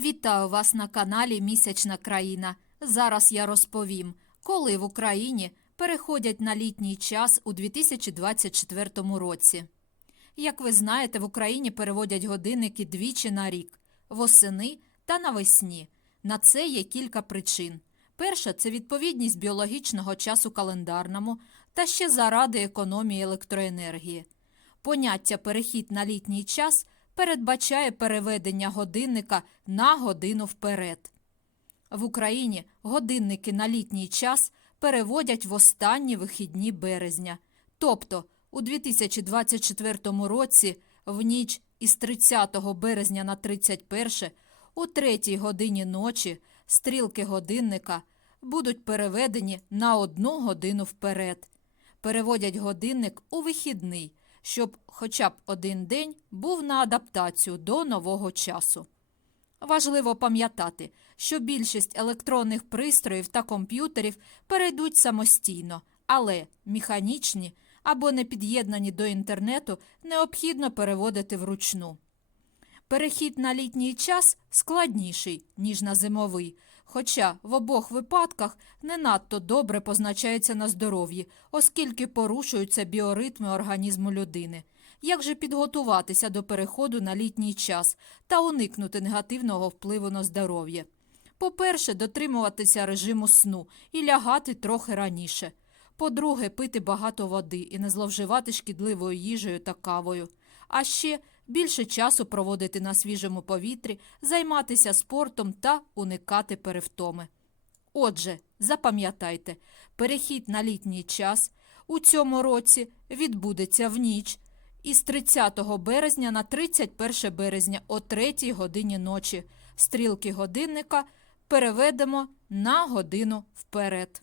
Вітаю вас на каналі Місячна країна. Зараз я розповім, коли в Україні переходять на літній час у 2024 році. Як ви знаєте, в Україні переводять годинники двічі на рік восени та навесні. На це є кілька причин. Перша це відповідність біологічного часу календарному та ще заради економії електроенергії. Поняття перехід на літній час передбачає переведення годинника на годину вперед. В Україні годинники на літній час переводять в останні вихідні березня. Тобто у 2024 році в ніч із 30 березня на 31 у 3 годині ночі стрілки годинника будуть переведені на одну годину вперед. Переводять годинник у вихідний, щоб хоча б один день був на адаптацію до нового часу. Важливо пам'ятати, що більшість електронних пристроїв та комп'ютерів перейдуть самостійно, але механічні або не під'єднані до інтернету необхідно переводити вручну. Перехід на літній час складніший, ніж на зимовий, хоча в обох випадках не надто добре позначається на здоров'ї, оскільки порушуються біоритми організму людини. Як же підготуватися до переходу на літній час та уникнути негативного впливу на здоров'я? По-перше, дотримуватися режиму сну і лягати трохи раніше. По-друге, пити багато води і не зловживати шкідливою їжею та кавою. А ще більше часу проводити на свіжому повітрі, займатися спортом та уникати перевтоми. Отже, запам'ятайте, перехід на літній час у цьому році відбудеться в ніч із 30 березня на 31 березня о 3 годині ночі. Стрілки годинника переведемо на годину вперед.